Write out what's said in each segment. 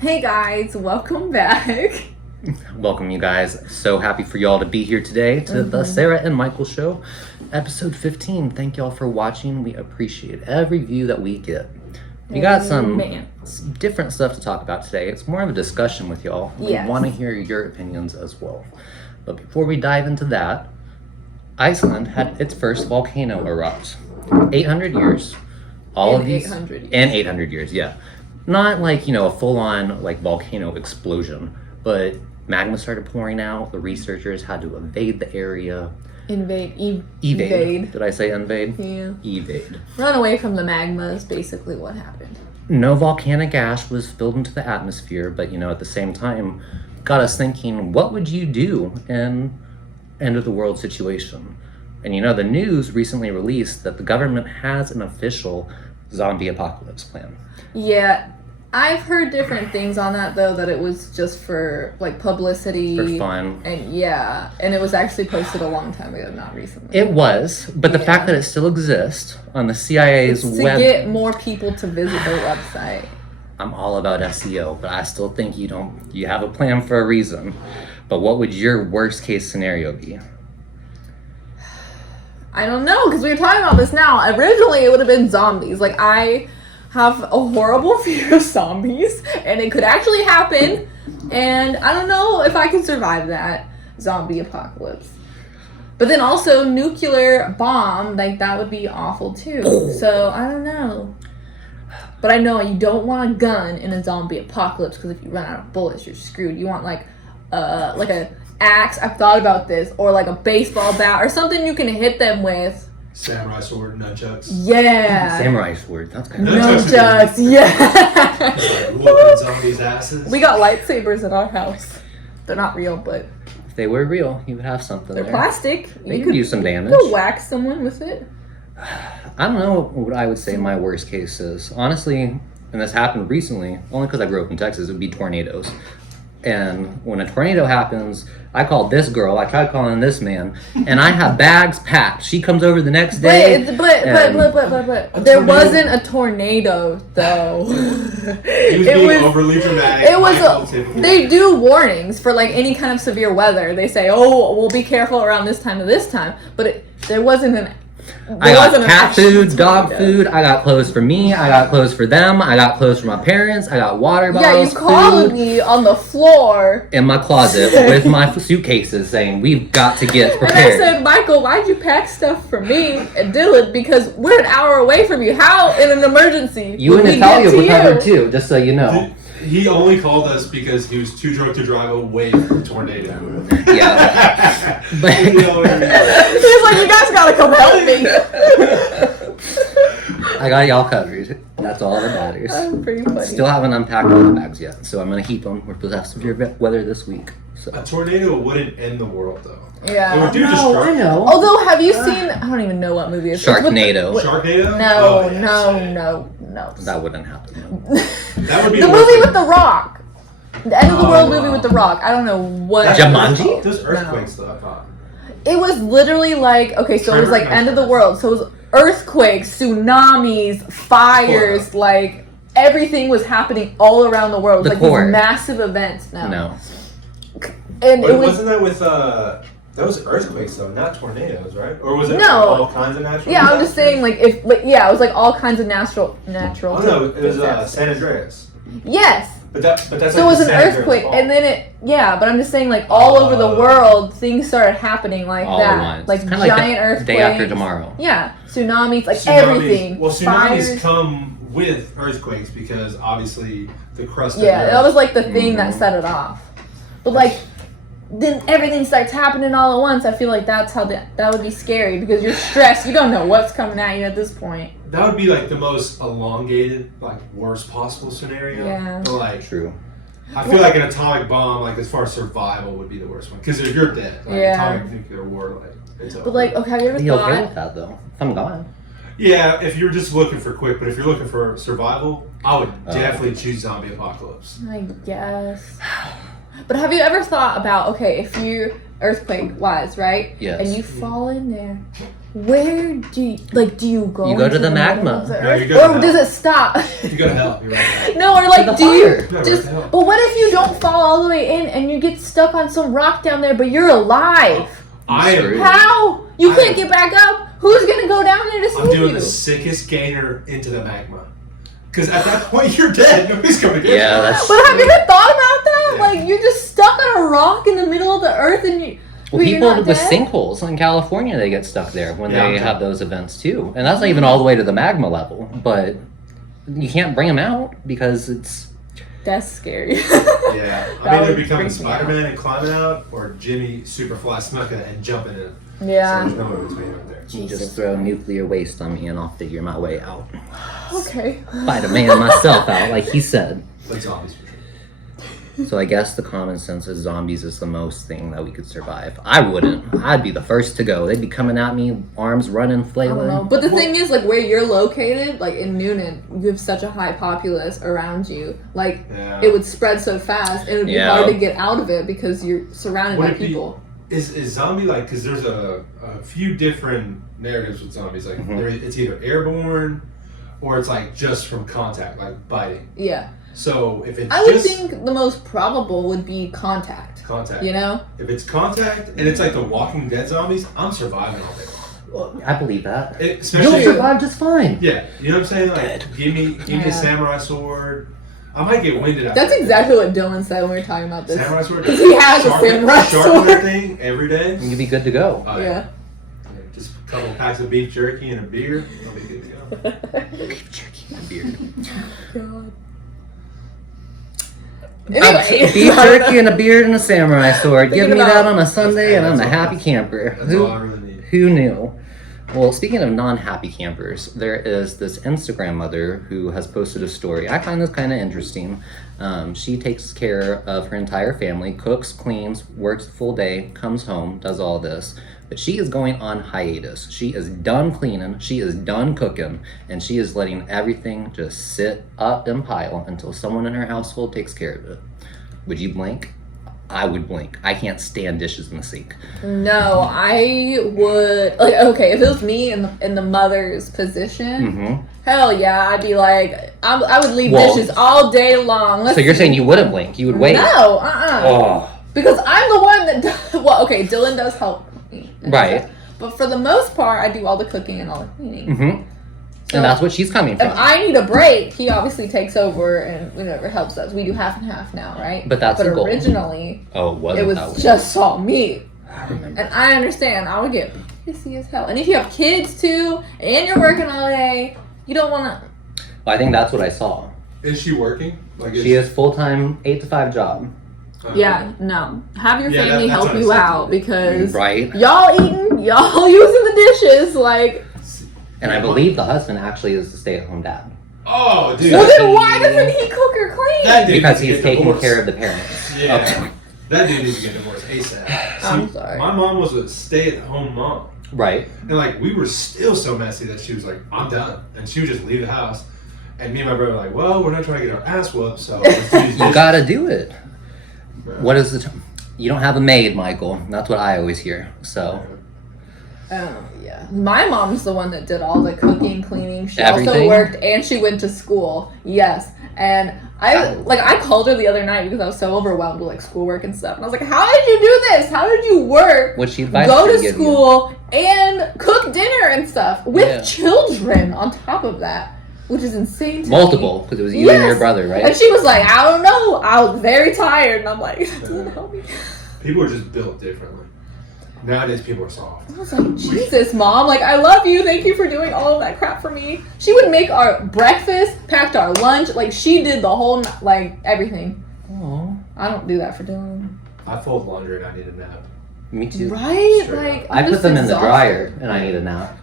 Hey guys, welcome back. Welcome, you guys. So happy for y'all to be here today to the Sarah and Michael Show, episode 15. Thank y'all for watching. We appreciate every view that we get. We got some different stuff to talk about today. It's more of a discussion with y'all. We want to hear your opinions as well. But before we dive into that, Iceland had its first volcano erupt. 800 years. All of these 800 years. And 800 years, yeah. Not like, a full-on volcano explosion, but magma started pouring out. The researchers had to evade the area. Evade. Did I say invade? Yeah. Evade. Run away from the magma is basically what happened. No volcanic ash was spilled into the atmosphere, but at the same time, got us thinking, what would you do in end of the world situation? And the news recently released that the government has an official zombie apocalypse plan. Yeah, I've heard different things on that though, that it was just for publicity. For fun. And it was actually posted a long time ago, not recently. It was, but the fact that it still exists on the CIA's web... To get more people to visit their website. I'm all about SEO, but I still think you have a plan for a reason. But what would your worst case scenario be? I don't know, because we were talking about this now. Originally, it would have been zombies. I have a horrible fear of zombies, and it could actually happen, and I don't know if I can survive that zombie apocalypse. But then also, nuclear bomb, that would be awful too. So, I don't know. But I know you don't want a gun in a zombie apocalypse, because if you run out of bullets, you're screwed. You want a axe, I've thought about this, or a baseball bat, or something you can hit them with. Samurai sword, nunchucks. Yeah. Samurai sword, that's kind of... Nunchucks, yeah. Just whooping zombies' asses. We got lightsabers at our house. They're not real, but... If they were real, you would have something They're there. plastic. They could do some damage. You could whack someone with it. I don't know what I would say my worst case is. Honestly, and this happened recently, only because I grew up in Texas, it would be tornadoes. And when a tornado happens, I called this girl, I tried calling this man, and I have bags packed. She comes over the next day. But there wasn't a tornado, though. He was being overly dramatic. They do warnings for any kind of severe weather. They say, oh, we'll be careful around this time to this time. But there wasn't an... I got cat food, dog food, I got clothes for me, I got clothes for them, I got clothes for my parents, I got water bottles, yeah, you called me on the floor. In my closet with my suitcases saying, we've got to get prepared. And I said, Michael, why'd you pack stuff for me and Dylan? Because we're an hour away from you. How, in an emergency, you and Natalia were covered too, just so you know. He only called us because he was too drunk to drive away from the tornado. Yeah. But he's like, you guys gotta come help me. I got y'all covered. That's all that matters. I'm pretty funny. Still haven't unpacked all the bags yet, so I'm gonna keep them. We're supposed to have severe weather this week. So. A tornado wouldn't end the world, though. Yeah. It would do I know. Although, have you seen? I don't even know what movie it's Sharknado. Sharknado? No. That wouldn't happen. That would be the movie with The Rock. The end of the world movie with The Rock. I don't know what. Jumanji? There's earthquakes, though, I thought. It was literally it was end of the world. So it was earthquakes, tsunamis, fires, everything was happening all around the world. These massive events. No. And wasn't that with that was earthquakes though, not tornadoes, right? Or was it all kinds of natural? Yeah, I'm just saying it was all kinds of natural. Oh no, it was San Andreas. Yes. But that's so it was an earthquake, and then but I'm just saying all over the world things started happening like all that, giant earthquakes. Day after tomorrow. Yeah, tsunamis, everything. Well, tsunamis come with earthquakes because obviously the crust. Yeah, that was the thing that set it off. But then everything starts happening all at once. I feel that's how that would be scary because you're stressed. You don't know what's coming at you at this point. That would be the most elongated, worst possible scenario. Yeah. But true. I feel an atomic bomb, as far as survival, would be the worst one. Because if you're dead, atomic nuclear war, it's over. But okay, have you ever thought? Are you okay with that though? If I'm gone. Yeah, if you're just looking for quick, but if you're looking for survival, I would definitely choose zombie apocalypse. I guess. But have you ever thought about, if you earthquake-wise, right? Yes. And you fall in there, Where do you go? You go to into the magma. No, you go to Or does it stop? You go to hell. You're right. No, or like, the do you fire. No, just? right to hell. But what if you don't fall all the way in and you get stuck on some rock down there, but you're alive? I am. How? You can't get back up. Who's gonna go down there to save I'm doing you? the sickest gainer into the magma. Because at that point you're dead. Nobody's gonna get you. Yeah, that's But have you ever thought about that? Yeah. Like, you're just stuck on a rock in the middle of the earth, and you. Well, you're people not with dead? sinkholes in California, they get stuck there when Yeah, they I'm have those events too. And that's not even all the way to the magma level. But you can't bring them out because it's... That's scary. Yeah. That I'm either would becoming freak me out. Spider-Man and climbing out, or Jimmy Superfly Snuka and jumping in. So Yeah. there's no in between up there. You just throw nuclear waste on me and I'll figure my way out. Okay. Fight a man myself out, like he said. Like zombies for sure. So I guess the common sense is zombies is the most thing that we could survive. I wouldn't. I'd be the first to go. They'd be coming at me, arms running, I don't flailing. know. But the thing is, like, where you're located, like in Noonan, you have such a high populace around you. Like, Yeah. it would spread so fast, and it would be Yeah. hard to get out of it because you're surrounded Would by it be- people. Is zombie like, because there's a few different narratives with zombies. Like it's either airborne or it's like just from contact, like biting. Yeah. So if it's I would just think the most probable would be contact. contact, You know? if it's contact and it's like the Walking Dead zombies, I'm surviving all day. Well, I believe that. You'll Especially, survive just fine. yeah, you know what I'm saying? Like, give me a Yeah. samurai sword. I might get winded out. That's exactly what Dylan said when we were talking about this. Samurai sword. 'Cause he has a samurai Sharpen sword. that thing every day. You'd be good to go. Oh, Yeah. Just a couple packs of beef jerky and a beer. I'll be good to go. Beef jerky and beard. God. Anyway, Beef jerky and a beard and a samurai sword. Give Thinking me that about- on a Sunday and I'm a That's all- happy camper. That's all I really need. Who knew? Well, speaking of non-happy campers, there is this Instagram mother who has posted a story. I find this kind of interesting. She takes care of her entire family, cooks, cleans, works a full day, comes home, does all this. But she is going on hiatus. She is done cleaning, she is done cooking, and she is letting everything just sit up and pile until someone in her household takes care of it. Would you blink? I would blink. I can't stand dishes in the sink. No, I would. Like, okay, if it was me in the mother's position, Mm-hmm. hell yeah, I'd be like, I would leave Well, dishes all day long. So you're saying you wouldn't blink? You would wait? No, Oh, because I'm the one that. Well, okay, Dylan does help me, and Right. stuff, but for the most part, I do all the cooking and all the cleaning. mm-hmm. So And that's what she's coming if from. I need a break, he obviously takes over and whatever helps us. We do half and half now, right? But that's the goal. originally Oh, it wasn't was that way? just all me. I remember. And I understand. I would get pissy as hell. And if you have kids too, and you're working all day, you don't want to. Well, I think that's what I saw. Is she working? Like She is full-time 8 to 5 job. Yeah, no. Have your Yeah, family that's help you out unacceptable. because Right. y'all eating, y'all using the dishes. Like, And I believe the husband actually is the stay-at-home dad. Oh, dude. well, then why doesn't he cook or clean? That dude Because needs to he's get taking divorced. care of the parents. Yeah. Okay. That dude needs to get divorced ASAP. I'm See, sorry. My mom was a stay-at-home mom. Right. And like we were still so messy that she was like, I'm done. And she would just leave the house. And me and my brother were like, well, we're not trying to get our ass whooped, so let's do these You dishes. gotta do it. Yeah. What is the you don't have a maid, Michael. That's what I always hear. So Yeah. My mom's the one that did all the cooking, cleaning. She also Everything? worked and she went to school. Yes. And I called her the other night because I was so overwhelmed with like schoolwork and stuff. And I was like, how did you do this? How did you work? what she advised Go you to give school and cook dinner and stuff with Yeah. children on top of that, which is insane to you? me. Multiple, because it was you and your Yes. brother, right? And she was like, I don't know. I was very tired. And I'm like, doesn't help me. People are just built differently. Nowadays, people are soft. I was like, Jesus, Mom. Like, I love you. Thank you for doing all of that crap for me. She would make our breakfast, packed our lunch. Like, she did the whole, like, everything. Oh, I don't do that for Dylan. I fold laundry and I need a nap. me too. Right? Straight Like, I I'm put just them in the exhausted. dryer, and I need a nap.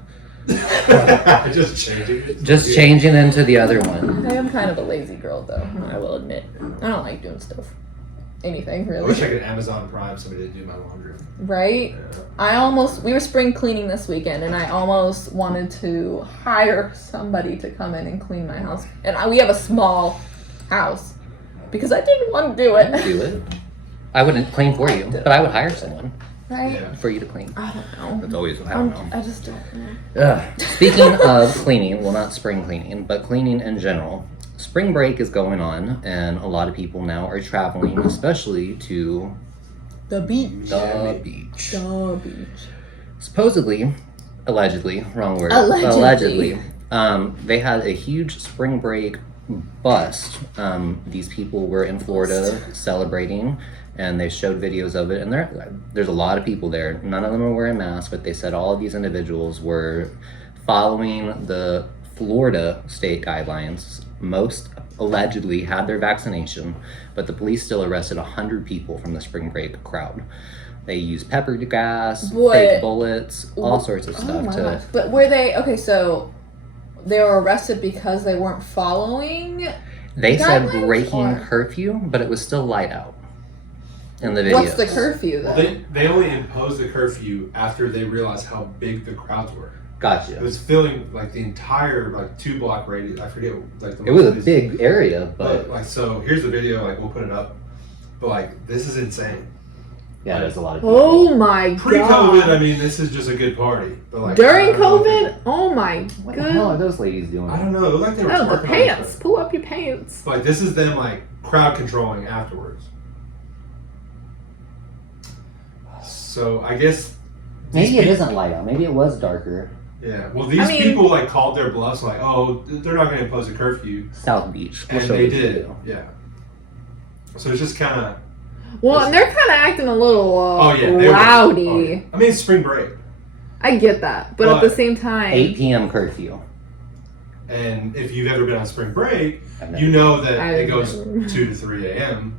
Just changing it. Just changing into the other one. I am kind of a lazy girl, though. I will admit. I don't like doing stuff. Anything, I wish I really. could Amazon Prime somebody to do my laundry. Right? Yeah. We were spring cleaning this weekend, and I almost wanted to hire somebody to come in and clean my house. And we have a small house because I didn't want to do it. Do it. I wouldn't clean for you, but I would hire someone. right? Yeah. for you to clean. I don't know. It's always, I don't know. I just don't know. Speaking of cleaning, well, not spring cleaning, but cleaning in general, spring break is going on, and a lot of people now are traveling, especially to The beach. the beach. The beach. Supposedly, allegedly, wrong word. Allegedly. They had a huge spring break bust. These people were in Florida celebrating, and they showed videos of it, and there's a lot of people there. None of them are wearing masks, but they said all of these individuals were following the Florida state guidelines. Most allegedly had their vaccination, but the police still arrested 100 people from the spring break crowd. They used pepper gas, fake bullets, all sorts of stuff. Gosh. But were they, okay, so they were arrested because they weren't following They said guidelines, breaking or- curfew, but it was still light out in the video. What's the curfew Well, then? they only imposed the curfew after they realized how big the crowds were. It Gotcha. was filling like the entire like 2-block radius. I forget like the It was a most- big area, but like so. Here's the video. Like we'll put it up. But like this is insane. yeah, there's a lot of people. Oh my Pre-COVID, god. I mean, this is just a good party. But like During I don't know. COVID? Oh my What the hell are god. those ladies doing? I don't know. It looked like they were Oh, the twerking on each pants. other. Pull up your pants. Like this is them like crowd controlling afterwards. So I guess these Maybe it peop- isn't light out. Maybe it was darker. Yeah. Well, these I mean- people like called their bluffs. Like, oh, they're not going to impose a curfew, South Beach. We'll and show they the did. video. Yeah. So it's just kind of. Well, and they're kind of acting a little Oh yeah. They rowdy. Were, oh, yeah. I mean, it's spring break, I get that. But at the same time. 8 p.m. curfew. and if you've ever been on spring break, I've never you know that I it goes never- 2 to 3 a.m.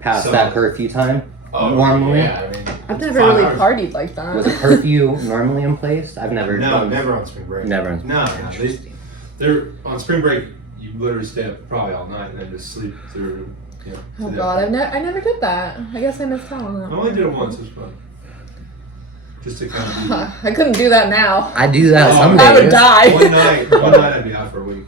Past So- that curfew time. Oh, Normally? yeah. I mean, I've it's never 5 really hours. partied like that. Was a curfew normally in place? I've never. No, done- never on spring break. Never. in- No, no. Interesting. They're on spring break. You literally stay up probably all night and then just sleep through. You know, Oh to the- god, I never did that. I guess I missed out on that. I only did it once. It was fun. Just to kind of. I couldn't do that now. I do that Oh, some I would days. die. One night I'd be out for a week.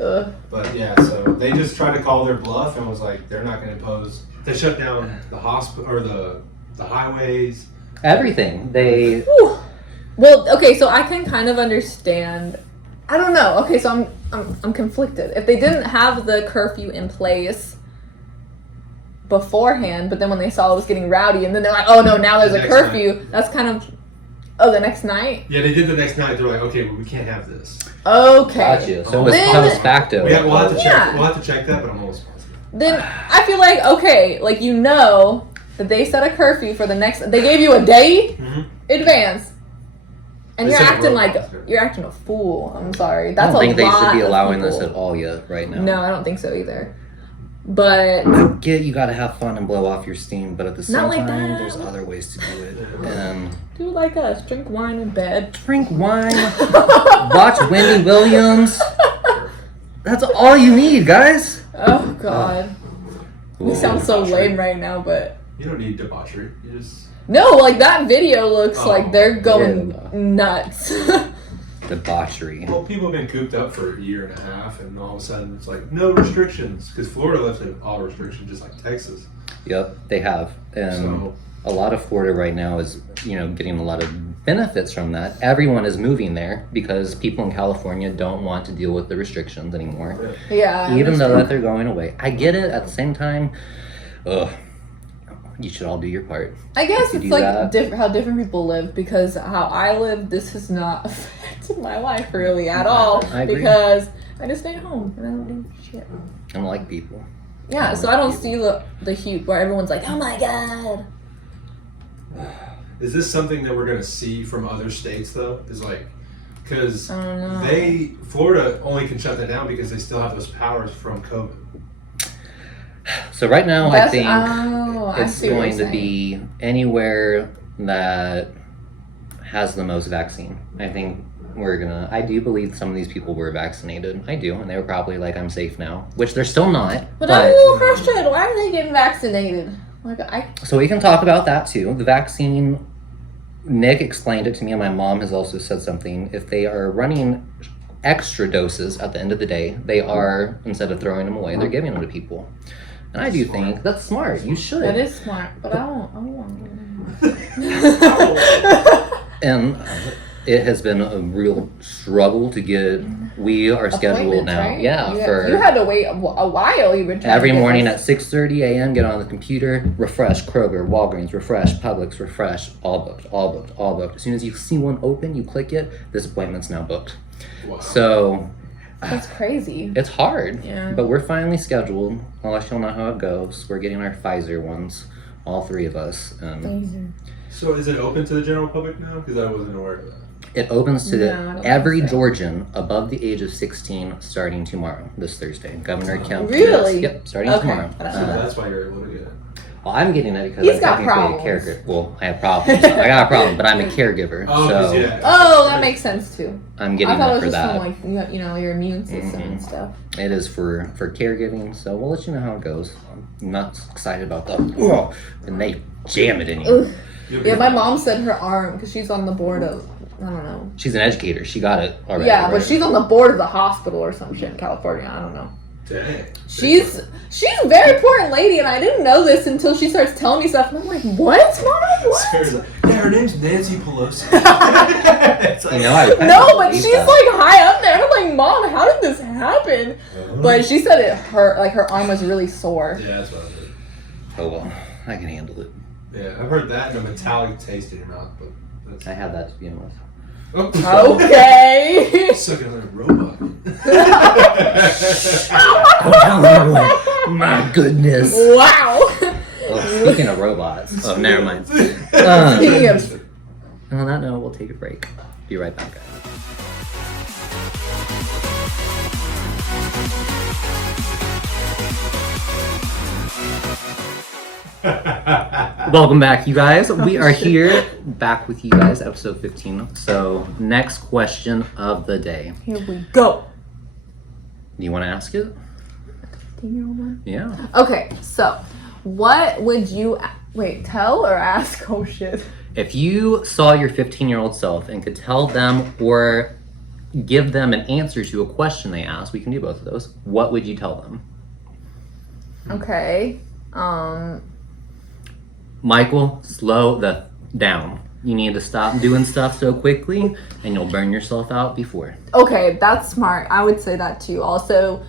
Ugh. But yeah, so they just tried to call their bluff and was like, they're not going to impose. They shut down the hospital or the highways. Everything. They. Whew. Well, okay, so I can kind of understand. I don't know. Okay, so I'm conflicted. If they didn't have the curfew in place beforehand, but then when they saw it was getting rowdy, and then they're like, "Oh no, now there's a Next curfew." That's kind of the next night. Yeah, they did the next night. They're like, okay, well, we can't have this. Okay. Gotcha. So it was Then- post facto. We'll have to check. Yeah. We'll have to check that, but I'm almost positive. Then I feel like okay, like you know that they set a curfew for the next. They gave you a day Mm-hmm. advance, and They you're said acting robot like curfew. you're acting a fool. I'm sorry. I That's don't think a they lot should be of allowing this people. at all yet, right now. No, I don't think so either. But Get you gotta have fun and blow off your steam, but at the same Not like time, that. there's other ways to do it. And do like us, drink wine in bed. drink wine, watch Wendy Williams. That's all you need, guys. Oh God, we Ooh. sound so lame right now, but You don't need debauchery. You just. no, like that video looks Oh, like they're going yeah. nuts. Debauchery. Well, people have been cooped up for a year and a half, and all of a sudden it's like no restrictions because Florida lifted all restrictions, just like Texas. Yep, they have. And So a lot of Florida right now is, getting a lot of benefits from that. Everyone is moving there because people in California don't want to deal with the restrictions anymore. Yeah. Even though understand. that they're going away. I get it. At the same time, you should all do your part. I guess you it's do like that- how different people live because how I live, this has not affected my life really at all I agree. because I just stay at home and I don't do shit. I don't like people. Yeah, I so like I don't people. see the heat where everyone's like, "Oh my god." is this something that we're gonna see from other states though? Is like because I don't know. Florida only can shut that down because they still have those powers from COVID. So right now, I That's- think I it's see what going you're to be anywhere that has the most vaccine. I think I do believe some of these people were vaccinated. I do, and they were probably like, I'm safe now, which they're still not. But I'm a little frustrated. Why are they getting vaccinated? So we can talk about that too. The vaccine, Nick explained it to me, and my mom has also said something. If they are running extra doses at the end of the day, they are, instead of throwing them away, they're giving them to people. And I do think that's smart. You should. That is smart, but I don't want And it has been a real struggle to get. We are scheduled now. Right? Yeah, you had to wait a while. You would every morning at 6:30 a.m. Get on the computer, refresh Kroger, Walgreens, refresh Publix, refresh, all booked, all booked, all booked. As soon as you see one open, you click it. This appointment's now booked. Wow. So that's crazy. it's hard. Yeah. But we're finally scheduled. I'll let y'all know how it goes. We're getting our Pfizer ones, all three of us. So is it open to the general public now? Because I wasn't aware of that. It opens to No, I don't every think so. Georgian above the age of 16 starting tomorrow, this Thursday. Governor Kemp. Really? Yep, starting Okay. tomorrow. So that's why you're able to get it. Well, I'm getting it because He's I'm got technically problems. a caregiver. Well, I have problems. I got a problem, but I'm a caregiver. Oh, so yeah. Oh, that makes sense too. I'm getting I thought it it for was just that. from like your immune system and stuff. It is for caregiving, so we'll let you know how it goes. I'm not excited about that. Oh, and they jam it in you. Ugh. Yeah, my mom said her arm because she's on the board of I don't know. She's an educator. She got it already. Yeah, right? but she's on the board of the hospital or some shit in California. I don't know. Dang. She's a very important lady, and I didn't know this until she starts telling me stuff. And I'm like, what, Mom? What? Sarah's like, yeah, her name's Nancy Pelosi. It's like, You know, I No, but believe she's that. like high up there. And I'm like, Mom, how did this happen? But she said it hurt. Like her arm was really sore. Yeah, that's what I heard. Oh well, I can handle it. Yeah, I've heard that and a metallic taste in your mouth, but that's... I had that to begin with. Oh. Okay. Sucking on a robot. My goodness. Wow. Well, speaking of robots. Oh, never mind. Speaking of, And on that note, we'll take a break. Be right back, guys. Welcome back, you guys. We are here back with you guys, episode 15. So, next question of the day. here we go. Do you want to ask it? Yeah. Okay, so what would you tell or ask? Oh shit. If you saw your 15-year-old self and could tell them or give them an answer to a question they asked, we can do both of those. What would you tell them? Okay. Michael, slow the down. You need to stop doing stuff so quickly and you'll burn yourself out before. Okay, that's smart. I would say that too. Also,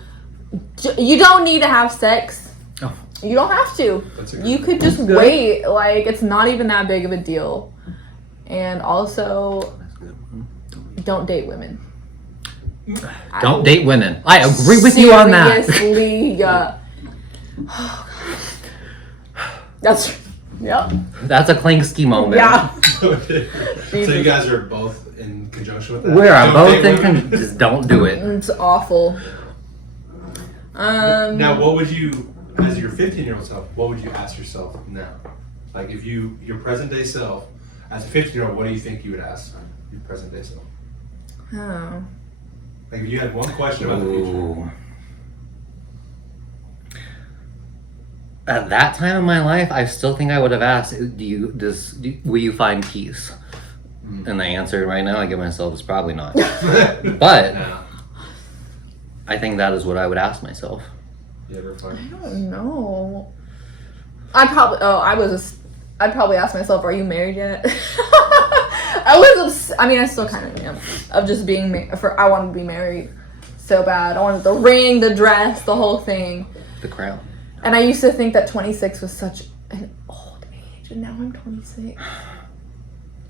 you don't need to have sex. Oh. You don't have to. That's a good You could just good. wait. Like, it's not even that big of a deal. And also, don't date women. Don't date women. I agree with you on that. Seriously, That's, yep. That's a Klingsky moment. Yeah. So you guys are both in conjunction with that? We are Don't both date women? thinking, just don't do it. It's awful. Now, what would you, as your 15-year-old self, what would you ask yourself now? Like, if your present-day self, as a 15-year-old, what do you think you would ask your present-day self? Oh. Like, if you had one question about the future. Ooh. At that time in my life, I still think I would have asked, will you find peace? And the answer right now I give myself is probably not. But I think that is what I would ask myself. You ever find I don't know. I'd probably ask myself, are you married yet? I still kind of am. Of just being, I wanted to be married so bad. I wanted the ring, the dress, the whole thing. The crown. And I used to think that 26 was such an old age, and now I'm 26.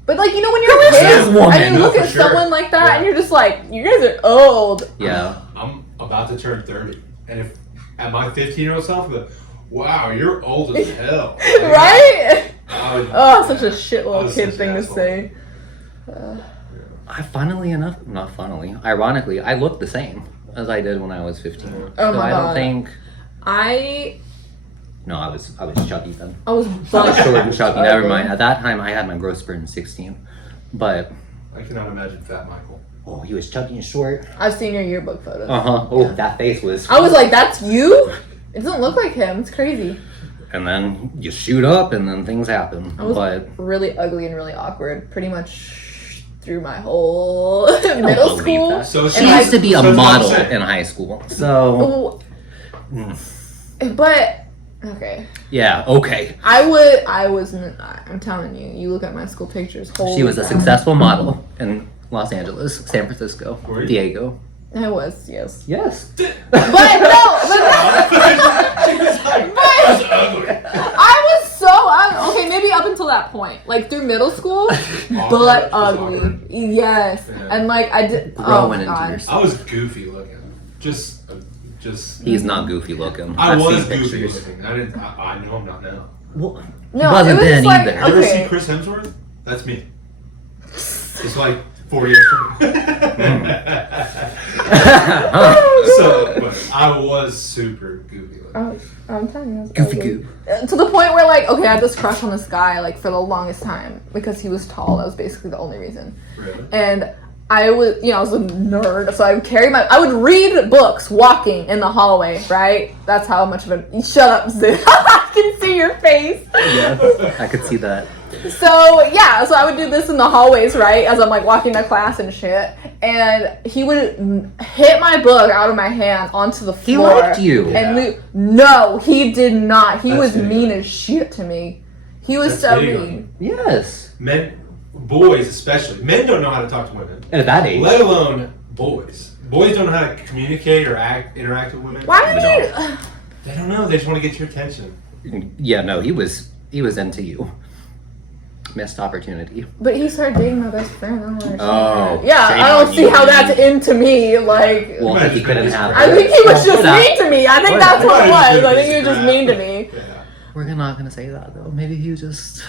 But like, when you're a This kid, woman. and you look No, at for sure. someone like that, Yeah. and you're just like, you guys are old. Yeah. I'm about to turn 30. And if at my 15-year-old self, I'd be like, wow, you're old as hell. Like, Right? I would- Oh, such a shit I little was kid such thing an to asshole. say. Ironically, I look the same as I did when I was 15. Oh So my I don't God. think. I No, I was chubby then. was I was buff. short and chubby. Never mind. At that time, I had my growth spurt in 16. But I cannot imagine Fat Michael. oh, he was chubby and short. I've seen your yearbook photos. Oh, that face was. I was like, that's you? It doesn't look like him. It's crazy. And then you shoot up, and then things happen. I was But really ugly and really awkward pretty much through my whole I don't middle believe school. that. So She And used to be a so it's model not the same. in high school. So Oh, but Okay. Yeah, okay. I'm telling you, you look at my school pictures. She was a successful model in Los Angeles, San Francisco, Were you? Diego. I was, yes. Yes. But I was so okay, maybe up until that point, like through middle school, but ugly. Yes, Yeah. and like I did. Growing into God. yourself. I was goofy looking. Just. He's not goofy looking. I I've was seen goofy pictures. looking. I know I'm not now. Well, he No, wasn't it was then like, either. You ever Okay. see Chris Hemsworth? That's me. It's like 4 years from So, but I was super goofy looking. I'm telling you, I was Goofy ugly. goo. To the point where, like, okay, I had this crush on this guy, like, for the longest time because he was tall. That was basically the only reason. Really? And I was, I was a nerd, so I would read books walking in the hallway, right? That's how much of a, shut up, Zid. I can see your face. Yeah, I could see that. So, yeah, so I would do this in the hallways, right? As I'm, like, walking to class and shit. And he would hit my book out of my hand onto the floor. He liked you. And no, he did not. He That's was big. mean as shit to me. He was That's so big on mean. Yes. Boys especially. Men don't know how to talk to women. And at that age. Let alone boys. Boys don't know how to communicate or interact with women. Why would No. you? They don't know. They just want to get your attention. Yeah, no, he was into you. Missed opportunity. But he started dating my best friend. I don't understand. Oh, Yeah, shame I don't on see you. how that's into me. Like, Well, Might he just couldn't been have. his I think he was just Well, mean to me. I think Well, that's what it Might have was. I been think he was just his mean to grab. me. Yeah. We're not gonna say that though. Maybe he was just.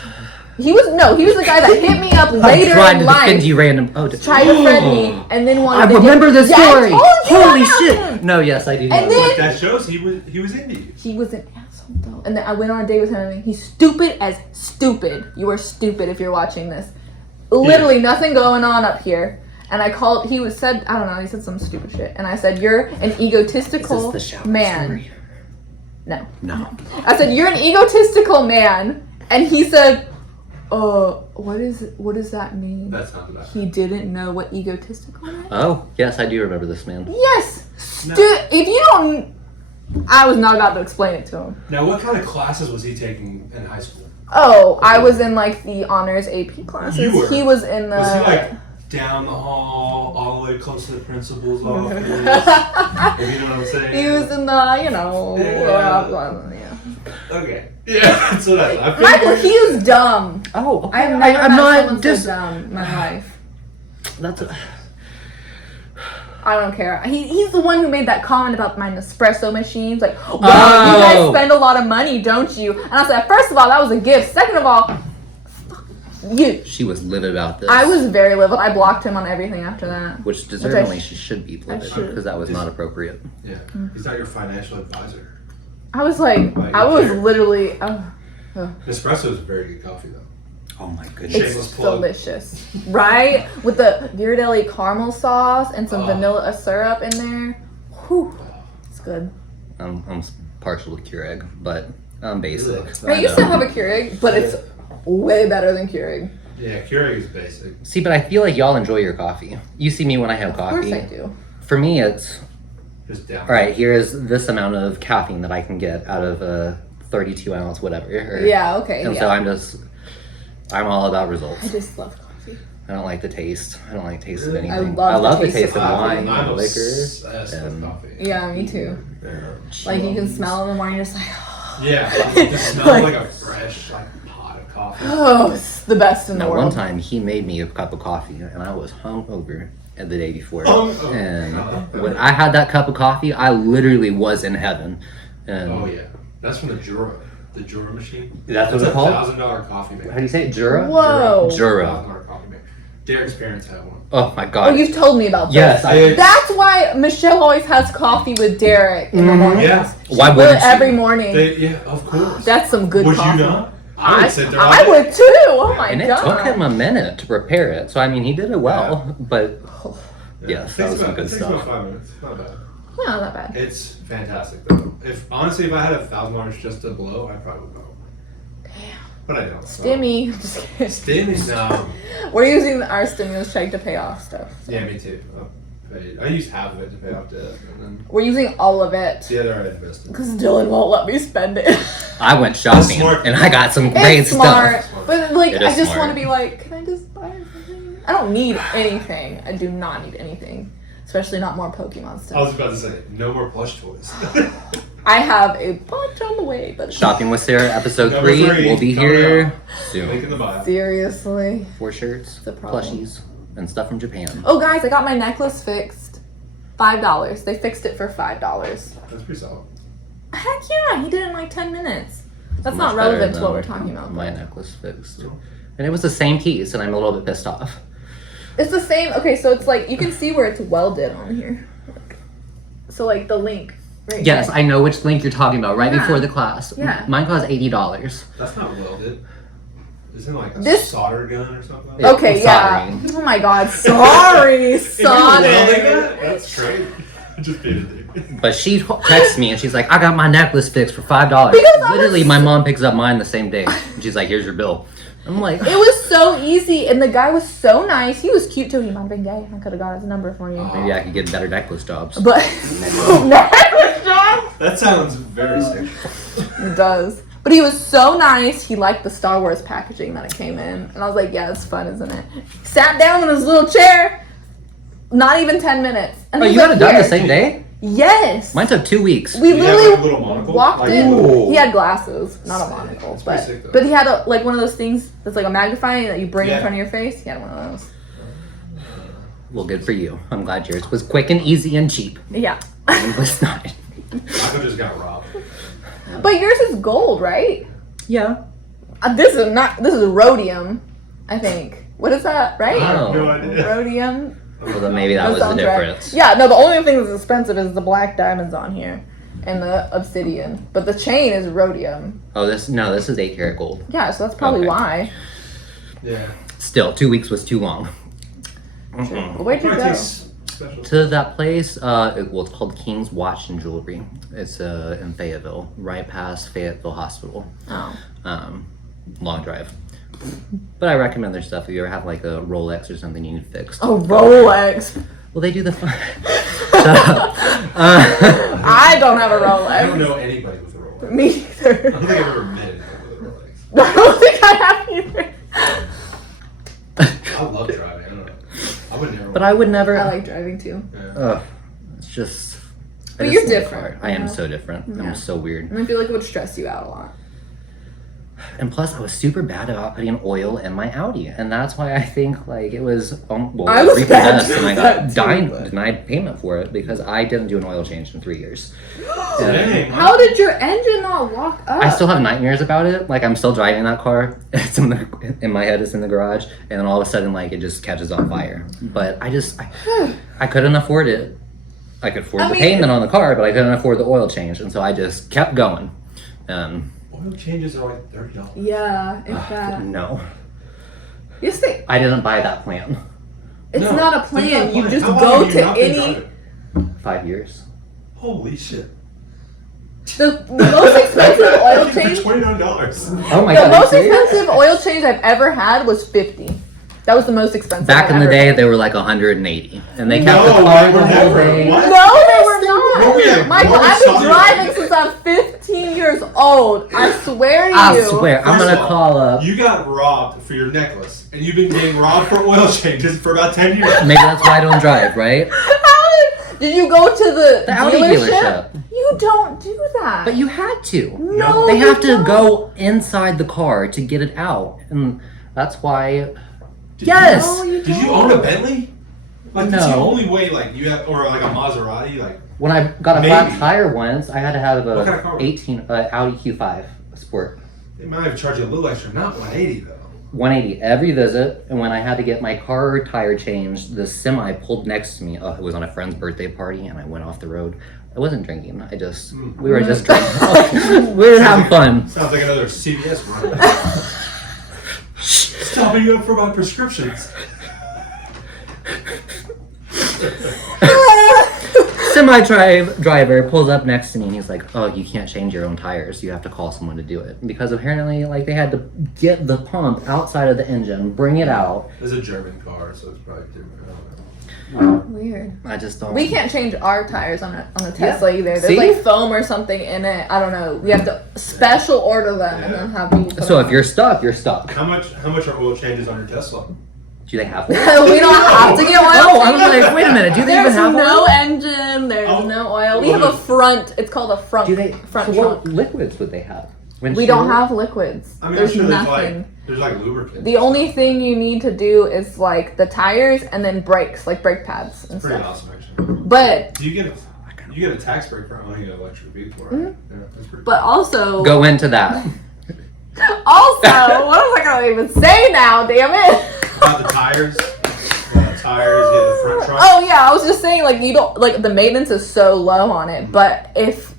He was the guy that hit me up I'm later trying in to life. defend you, random. Oh, Tried to friend me and then wanted I to remember get, the Yeah, I story. told you Holy about shit! him. No, yes, I do. And know. then- But that shows he was into you. He was an asshole though. And then I went on a date with him and he's stupid as stupid. You are stupid if you're watching this. Literally nothing going on up here. And I called, he said some stupid shit. And I said, you're an Is egotistical this the shower man. story? No. No. I said, you're an egotistical man. And he said, what does that mean? That's not that. He didn't know what egotistical meant? Oh, yes, I do remember this man. Yes. No. If you don't, I was not about to explain it to him. Now, what kind of classes was he taking in high school? Oh, I was in like the honors AP classes. You were. He was in the. Was he like down the hall, all the way close to the principal's office? If you know what I'm saying? He was in the, Yeah. Okay. Yeah, that's what I figured. Michael, he was dumb. Oh, okay. I've never I'm met not someone just. so dumb in my life. That's. I don't care. He's the one who made that comment about my Nespresso machines. Like, wow, Oh. you guys spend a lot of money, don't you? And I said, first of all, that was a gift. Second of all, fuck you. She was livid about this. I was very livid. I blocked him on everything after that. Which I deservedly she should be livid should. because that was not appropriate. Yeah, he's not your financial advisor. I was like, Like, I was care. literally, Nespresso is very good coffee, though. Oh my goodness. Shameless it's plug. delicious, right? With the Ghirardelli caramel sauce and some Oh. vanilla syrup in there. Whew, it's good. I'm partial to Keurig, but I'm basic. Ugh. I used to have a Keurig, but it's way better than Keurig. Yeah, Keurig is basic. See, but I feel like y'all enjoy your coffee. You see me when I have Of coffee. course I do. For me, it's Just down. all right. Here is this amount of caffeine that I can get out of a 32 ounce whatever. Yeah, okay. And yeah. so I'm all about I results. just love coffee. I don't like the taste. I don't like the taste of Really? anything. I love the taste of of wine, I'm and liquor. obsessed with and- coffee. Yeah, me too. Yeah. Like you can smell it in the morning, you're just like, Yeah, it just smells like a fresh pot of coffee. oh, it's the best in the Now, world. one time he made me a cup of coffee, and I was hungover the day before. Hungover. And when I had that cup of coffee, I literally was in heaven. And Oh yeah, that's from the Jura machine. That's what It's it's called? $1,000 coffee maker. How do you say it? Jura? Whoa. Jura. $1,000 coffee maker. Derek's parents have one. Oh my Oh, god. you've told me about this. Yes, I It's- That's why Michelle always has coffee with Derek in the morning. Yeah. Why She wouldn't she? every morning. Yeah, of course. That's some good Would coffee. you not? I would sit there all I day. would too. Oh my And it god. took him a minute to prepare it. So I mean he did it well. But yes, that was some good It takes about stuff. 5 minutes. Not bad. No, not that bad. It's fantastic though. If honestly, if I had $1,000 just to blow, I probably would go. But I don't. Stimmy. Just kidding. Stimmy? No. We're using our stimulus check to pay off stuff. Yeah, me too. paid. I used half of it to pay off debt, and then We're using all of it the other I invested. because Dylan won't let me spend it. I went shopping smart. and I got some great It's smart, stuff. but like It I is just smart. want to be like, can I just buy something? I don't need anything. I do not need anything, especially not more Pokemon I was stuff. about to say, no more plush toys. I have a bunch on the way, but Shopping with Sarah, episode Number 3. three, We'll be coming here Link soon. in the bio. seriously. 4 shirts, It's a problem. plushies, and stuff from Japan. Oh, guys, I got my necklace fixed. $5. They fixed it for $5. That's pretty solid. Heck yeah, he did it in like 10 minutes. That's Much not relevant better to what we're than talking about. My though. necklace fixed. And it was the same piece, and I'm a little bit pissed off. It's the same. Okay, so it's like you can see where it's welded on here. So like the link. Right Yes, there. I know which link you're talking about, right Yeah. before the class. Yeah. Mine cost $80. That's not welded. Isn't it like a This- solder gun or something? Yeah. Okay, yeah. Soldering. Oh my god, sorry, If you're welding solder. that, that's crazy. Just did it, dude. But she texts me and she's like, I got my necklace fixed for $5. Because I was- Literally, my mom picks up mine the same day. And she's like, here's your bill. I'm like, It was so easy, and the guy was so nice. He was cute too. He might have been gay. I could have got his number for you. maybe I could get better necklace jobs. But That sounds very sexual. it does. But he was so nice. He liked the Star Wars packaging that it came in, and I was like, "Yeah, it's fun, isn't it?" He sat down in his little chair. Not even 10 minutes. And Oh, he's you got like, it done the "Here." same day? Yes. Mine took 2 weeks. We Did he have, literally like, a little monocle? walked Like, in. ooh. He had glasses, not a Sick. monocle, That's pretty but sick, though. but he had a like one of those things that's like a magnifying that you bring in Yeah. front of your face. He had one of those. Well, good for you. I'm glad yours was quick and easy and cheap. Yeah. Mine was not. Michael just got robbed. But yours is gold, right? Yeah. This is not. This is rhodium, I think. What is that? Right? I have Oh. no idea. Rhodium. Well, then maybe that was the sounds right. difference. Yeah. No, the only thing that's expensive is the black diamonds on here and the obsidian. But the chain is rhodium. Oh, this is 8 karat gold. Yeah, so that's probably Okay. why. Yeah. Still, 2 weeks was too long. But where'd you Probably go? tastes special. To that place, it's called King's Watch and Jewelry. It's in Fayetteville, right past Fayetteville Hospital. Oh. Long drive. But I recommend their stuff if you ever have like a Rolex or something you need fixed. Oh, Rolex. Well, they do the fun. Shut up. I don't have a I don't Rolex. know anybody with a Rolex. Me I either. don't think I've ever met anyone with a Rolex. I don't think I have either. I love driving. I don't know. I would never. But I would never. I like driving too. Yeah. It's just. But I just you're need a different, car. I am yeah. so different. Yeah. I'm so weird. And I feel like it would stress you out a lot. And plus, I was super bad about putting oil in my Audi, and that's why I think like it was well, I was bad repossessed, and I about got that too, but- denied payment for it because I didn't do an oil change in 3 years. Dang. How did your engine not lock up? I still have nightmares about it. Like I'm still driving that car. It's in my head. It's in the garage, and then all of a sudden, like it just catches on fire. But I couldn't afford it. I could afford I the mean- payment on the car, but I couldn't afford the oil change, and so I just kept going. Oil changes are like $30. Yeah, in fact. No, Yes, they. I didn't buy that plan. It's No, not a there's plan. not a You plan. just How long go have you to not been any. driving? 5 years. Holy shit. The most expensive oil change. For $29. Oh my The god! most are you serious? expensive oil change I've ever had was $50. That was the most expensive. Back I've in the ever day, paid. they were like 180, and they kept No, the car they the were whole never. day. What? No, they were not. Oh, yeah. Michael, More I've been solid. driving since I'm 15 years old. I swear to I you. swear, I'm First gonna of all, call up. You got robbed for your necklace, and you've been getting robbed for oil changes for about 10 years. Maybe that's why I don't drive, right? Did you go to the Audi dealership. You don't do that. But you had to. No, They you have to don't. go inside the car to get it out, and that's why. Did Yes. No, you Did you don't. own a Bentley? Like, that's the No. only way, like, you have, or like a Maserati, like, When I got a flat Maybe. tire once, I had to have What kind of a car? 18 Audi Q5 Sport. they might have charged you a little extra, not 180 though. 180 every visit, and when I had to get my car tire changed, the semi pulled next to me. Oh, it was on a friend's birthday party, and I went off the road. I wasn't drinking. We were just drinking. We were having fun. Sounds like another CVS run. Stopping you up for my prescriptions. Driver pulls up next to me, and he's like, "Oh, you can't change your own tires. You have to call someone to do it." Because apparently, like, they had to get the pump outside of the engine, bring it out. It's a German car, so it's probably different. I don't know. Weird. I just don't. We can't change our tires on a Tesla either. There's See? like foam or something in it. I don't know. We have to special order them and then have you. So if you're stuck, you're stuck. How much are oil changes on your Tesla? Do they have we don't have to get oil. Oh, I was like, wait a minute. Do they even have no oil? engine. There's no oil. We have a front. It's called a front. Do they? Front So trunk. what liquids would they have? We don't have liquids. I mean, there's I'm sure nothing. there's like lubricants. The only thing you need to do is like the tires and then brakes, like brake pads and Pretty stuff. awesome, actually. But Do you get a tax break for owning an electric vehicle, right? Yeah, that's pretty. but also Go into that. what was I gonna even say now? Damn it! About the tires. Tires, get the front trunk. Oh yeah, I was just saying like you don't like the maintenance is so low on it, but if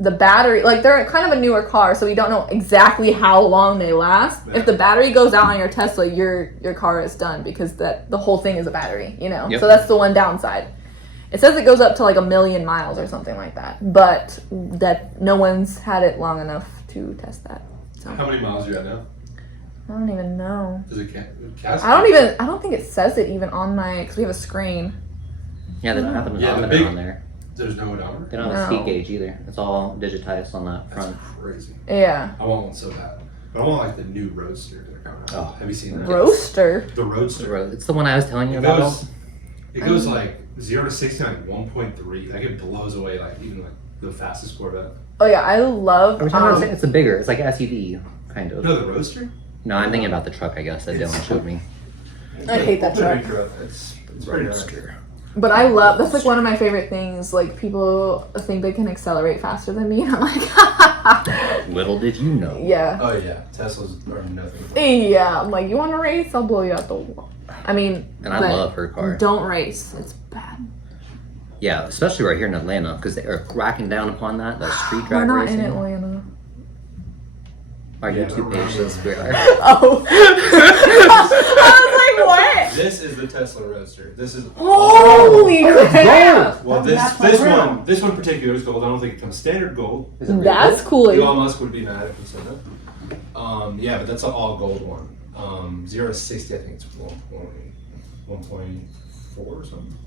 the battery like they're kind of a newer car, so we don't know exactly how long they last. Yeah. If the battery goes out on your Tesla, your car is done because the whole thing is a battery, you know. Yep. So that's the one downside. It says it goes up to like 1 million miles or something like that, but that no one's had it long enough to test that. So How many miles are you at now? I don't even know. Does it cast? I don't think it says it even on my, because we have a screen. Yeah, they don't have an Yeah, the odometer big- on there. There's no odometer. They don't have a No. speed gauge either. It's all digitized on that That's front. crazy. Yeah. I want one so bad. But I want like the new Roadster that are coming out. Oh. Have you seen that? Roaster. The Roadster. It's the one I was telling you It about. goes like 0 to 60 like 1.3. Like it blows away like even like the fastest Corvette. Oh yeah, I love. It's a bigger. It's like SUV kind of. No, the Roadster. No, I'm thinking about the truck. I guess that Dylan showed me. I hate that truck. It's pretty nice. But I love. That's like one of my favorite things. Like people think they can accelerate faster than me, and I'm like, Little did you know. yeah, Oh yeah, Teslas are nothing. yeah. I'm like, you want to race? I'll blow you out the wall. I mean, And I but love her car. Don't race. It's bad. Yeah, especially right here in Atlanta because they are cracking down upon that street We're drag not racing. in Atlanta. Our Yeah, YouTube we're page not. says we are. Oh. I was like, what? This is the Tesla Roadster. This is Holy crap! Well, this one in particular is gold. I don't think it comes standard gold. That's cool. Elon Musk would be mad if we said that. Yeah, but that's an all gold one. 0 to 60, I think it's 1.4 or something.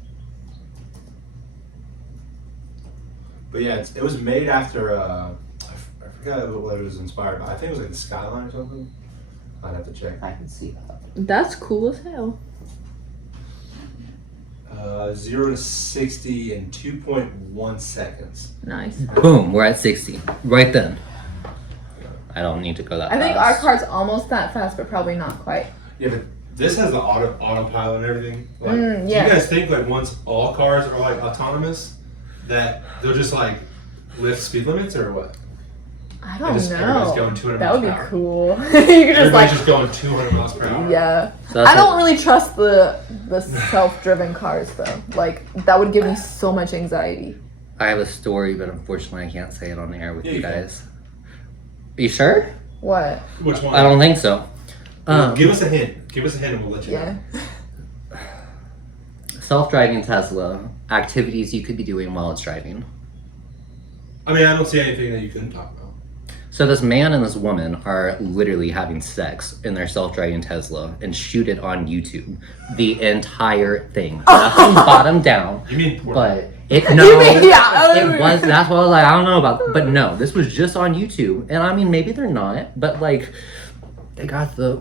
But yeah, it was made after I forgot what it was inspired by. I think it was like the Skyline or something. I'd have to check. I can see that. That's cool as hell. 0 to 60 in 2.1 seconds. Nice. Boom, we're at 60. Right then. I don't need to go that I fast. think our car's almost that fast, but probably not quite. Yeah, but this has the autopilot and everything. Like, Yeah. Do you guys think like once all cars are like autonomous, that they'll just like lift speed limits or what? I And don't just everybody's going know. 200 That would be miles per hour. cool. You could just Everybody's like, just going 200 miles per hour. yeah. So that's I don't what- really trust the self-driven cars though. Like that would give me so much anxiety. I have a story, but unfortunately I can't say it on the air with Yeah, you you can. guys. Are you sure? What? Which one? I don't think so. Give us a hint. Give us a hint and we'll let you Yeah. know. Self-driving Tesla, activities you could be doing while it's driving. I mean, I don't see anything that you couldn't talk about. So this man and this woman are literally having sex in their self-driving Tesla and shoot it on YouTube. The entire thing. Nothing bottom down. You mean porn? But it no, You mean- yeah. it was. That's what I was like. I don't know about, but no, this was just on YouTube. And I mean, maybe they're not, but like, they got the.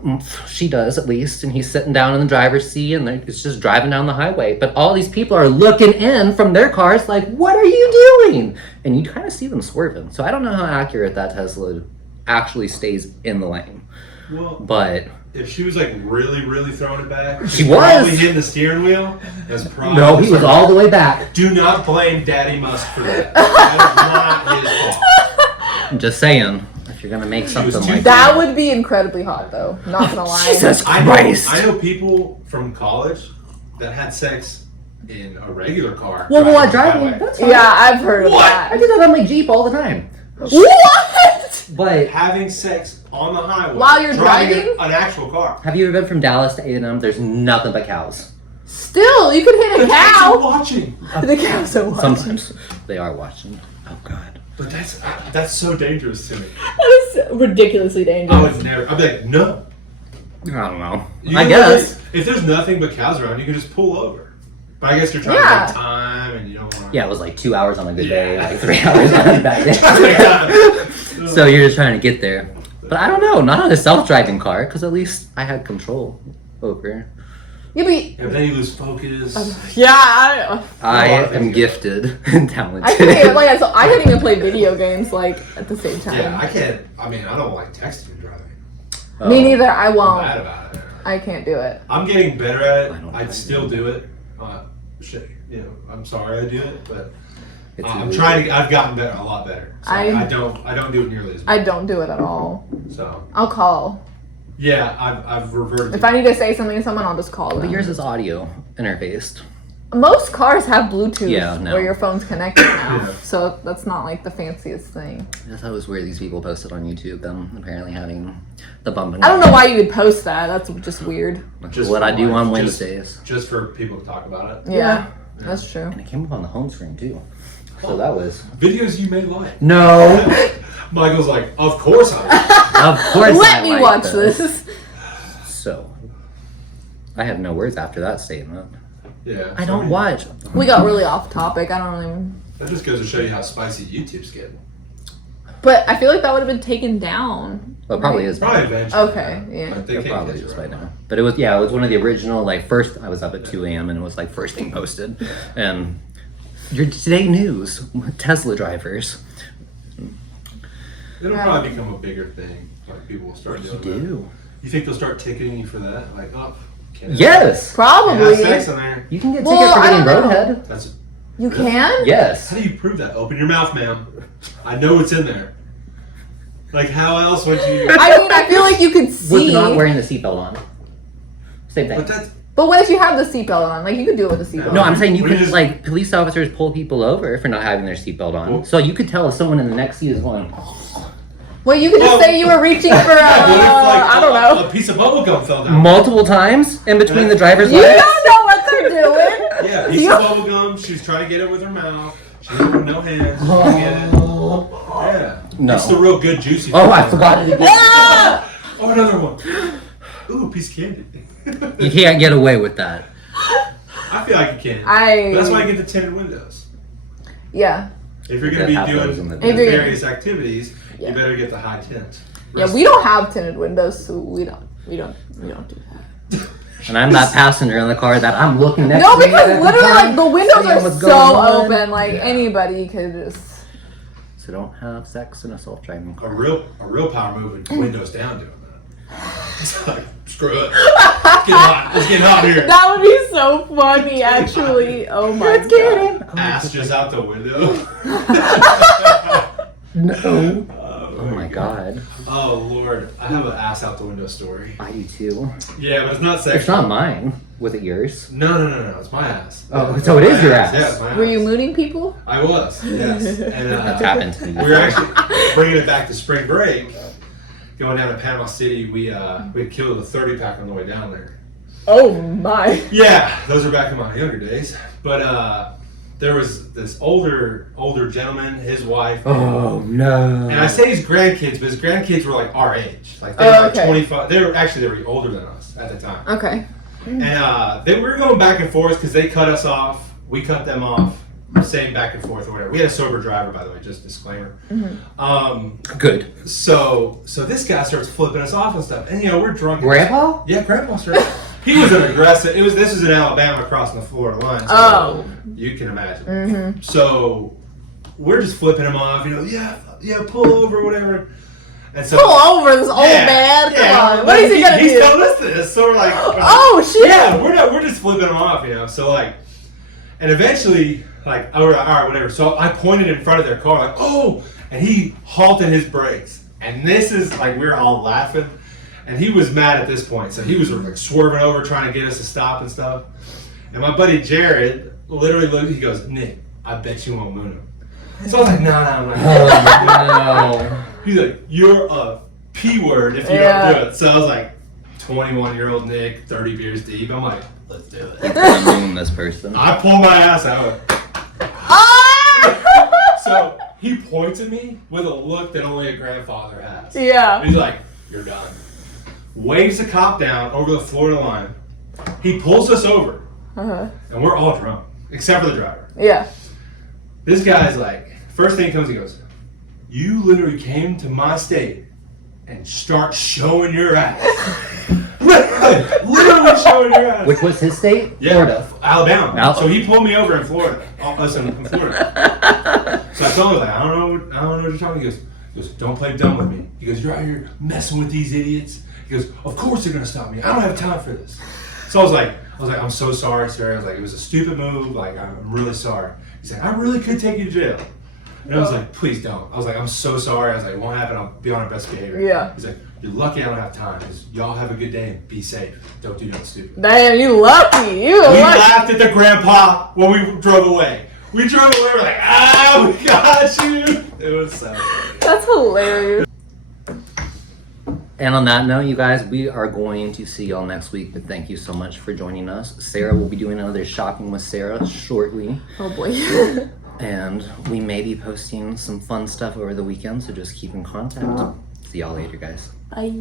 She does at least, and he's sitting down in the driver's seat, and it's just driving down the highway. But all these people are looking in from their cars, like, "What are you doing?" And you kind of see them swerving. So I don't know how accurate that Tesla actually stays in the lane, Well, but. if she was like really, really throwing it back, She probably was. hitting the steering wheel. That's probably No, he was all the way back. Do not blame Daddy Musk for that. That is not his fault. I'm just saying, if you're gonna make was something too like That would be incredibly hot though. Not gonna lie. Jesus I Christ. know people from college that had sex in a regular car. Well, driving what on the driving? highway. That's fine. Yeah, I've heard of What? I that. do that on my Jeep all the time. What? But Having sex on the highway While you're driving? an actual car. have you ever been from Dallas to A&M? There's nothing but cows. Still, you could hit a The kids are cow. watching. The cows are watching. Sometimes they are watching. Oh God. But that's so dangerous to me. That is ridiculously I dangerous. would never. I'd be like, no. I don't know. You I can guess. literally- if there's nothing but cows around, you can just pull over. But I guess you're trying to Yeah. make time and you don't want to. Yeah, it was like 2 hours on a good day, like 3 hours on a bad day. So you're just trying to get there. But I don't know, not on a self-driving car, because at least I had control over. Yeah, but Yeah, but then you lose focus. yeah, I am gifted and talented. I can't. Like, so I can't even play video games like at the same time. Yeah, I can't. I mean, I don't like texting and driving. Me neither. I I'm won't. bad about it. I can't do it. I'm getting better at I it. don't I'd know. still do it. Shit, you know, I'm sorry I do it, but It's I'm really trying to. I've gotten better, a lot better. So I- I don't do it nearly as much. I don't do it at all. So I'll call. yeah, I've reverted. If I need to say something to someone, I'll just call But them. yours is audio interfaced. Most cars have Bluetooth Yeah, no. where your phone's connected now, Yeah. so that's not like the fanciest thing. I thought it was weird these people posted on YouTube, them apparently having the bump and I don't know why you would post that. That's just weird. Which is Just what I for do life, on just- Wednesdays. just for people to talk about it. Yeah, that's true. And it came up on the home screen too. So that was... Videos you may like. No! Michael's like, of course I. Of course Let I me like watch this. this. So, I have no words after that statement. Yeah. I don't watch. We got really off topic. I don't even. That just goes to show you how spicy YouTube's getting. But I feel like that would have been taken down. Well, it probably right? is. Probably eventually. Okay, yeah. But they It can't probably catch is it by right now. But it was, yeah, it was one of the original, like, first, I was up at 2 a.m. and it was, like, first thing posted. And your today news, Tesla drivers. It'll Yeah. probably become a bigger thing. Like people will start doing that. Do. You think they'll start ticketing you for that? Like, oh, can't Yes! Probably. have sex in there. You can get Well, tickets for I getting don't know. roadhead. That's. You can? Yes. How do you prove that? Open your mouth, ma'am. I know it's in there. Like, how else would you? I mean, I feel like you could see. With not wearing the seatbelt on. Same thing. But that's. But what if you have the seatbelt on? Like, you could do it with a seatbelt No, on. I'm saying you We can just- like police officers pull people over for not having their seatbelt on. Well- So you could tell if someone in the next seat is going. Well, you could just Well- say you were reaching for What if, like, I don't know. A piece of bubble gum fell down. Multiple times in between the driver's You legs. don't know what they're doing. Yeah, piece You- of bubble gum. She was trying to get it with her mouth. She had no hands. She couldn't get it. Yeah. No. It's the real good juicy. Oh, I forgot it again. Ah! Oh, another one. Ooh, piece of candy. You can't get away with that. I feel like you can. I. That's why I get the tinted windows. Yeah. If you're You going to have be those in doing the- If you're- various activities, Yeah. you better get the high tint. Yeah, we don't have tinted windows, so we don't do that. And I'm that passenger in the car that I'm looking next No, to me because every literally, time, like, the windows seeing are what's so going on. open, like, Yeah. anybody could just. So don't have sex in a self-driving A car. real power move with windows down doing that. It's like, screw it. It's getting hot. It's getting hot here. That would be so funny, actually. Oh my god. Ass just out the window. No. Oh my god. Oh Lord, I have an ass out the window story. I do too. Yeah, but it's not sexual. It's not mine. Was it yours? No, it's my ass. Oh, It's so it my is your ass. Yeah, it's my Were ass. you mooning people? I was, yes. And That's happened to me. we were actually bringing it back to spring break. Going down to Panama City, we had killed a 30-pack on the way down there. Oh my. Yeah, those are back in my younger days. But there was this older gentleman, his wife. Oh no. And I say his grandkids, but his grandkids were like our age. Like they Oh, were okay. 25. They were older than us at the time. Okay. And we were going back and forth because they cut us off. We cut them off. Same back and forth or whatever. We had a sober driver, by the way, just disclaimer. Good. So this guy starts flipping us off and stuff. And we're drunk. Grandpa? Yeah, Grandpa started. He was an aggressive. This was in Alabama crossing the Florida line. So Oh. you can imagine. Mm-hmm. So we're just flipping him off. Yeah, pull over, whatever. And so Pull over this old man. Come on. What is he gonna He's do? telling us this. So we're like, Oh shit. yeah, we're just flipping him off, So like, and eventually, like, all right, whatever. So I pointed in front of their car, like, oh, and he halted his brakes. And this is like, we're all laughing. And he was mad at this point. So he was like swerving over, trying to get us to stop and stuff. And my buddy Jared literally looked, he goes, Nick, I bet you won't moon him. So I was like, no, I'm like, No. he's like, you're a P word if you don't do it. So I was like, 21-year-old Nick, 30 beers deep. I'm like, let's do it. I'm doing this person. I pull my ass out. Ah! So he points at me with a look that only a grandfather has. Yeah. He's like, you're done. Waves the cop down over the Florida line. He pulls us over. and we're all drunk except for the driver. Yeah. This guy's like, first thing he comes, he goes, "You literally came to my state and start showing your ass." Literally showing your ass. Which was his state? Yeah, Florida. Alabama. So he pulled me over in Florida. In Florida. So I told him, like, I don't know what you're talking. He goes, "Don't play dumb with me." He goes, "You're out here messing with these idiots." He goes, "Of course they're gonna stop me. I don't have time for this." So I was like, "I'm so sorry, sir." I was like, "It was a stupid move. Like, I'm really sorry." He's like, "I really could take you to jail." And I was like, "Please don't." I was like, "I'm so sorry." I was like, "It won't happen. I'll be on our best behavior." Yeah. He's like, "You're lucky I don't have time. Y'all have a good day and be safe. Don't do nothing stupid." Damn, you lucky. We laughed at the grandpa when we drove away. We drove away. We're like, "Ah, we got you." It was so funny. That's hilarious. And on that note, you guys, we are going to see y'all next week. But thank you so much for joining us. Sarah will be doing another Shopping with Sarah shortly. Oh boy. And we may be posting some fun stuff over the weekend, so just keep in contact. See y'all later, guys. Bye.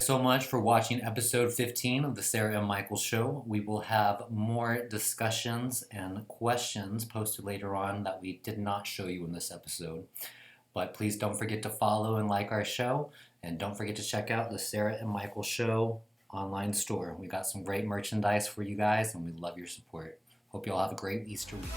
So much for watching episode 15 of the Sarah and Michael Show. We will have more discussions and questions posted later on that we did not show you in this episode. But please don't forget to follow and like our show. And don't forget to check out the Sarah and Michael Show online store. We got some great merchandise for you guys, and we love your support. Hope you all have a great Easter week.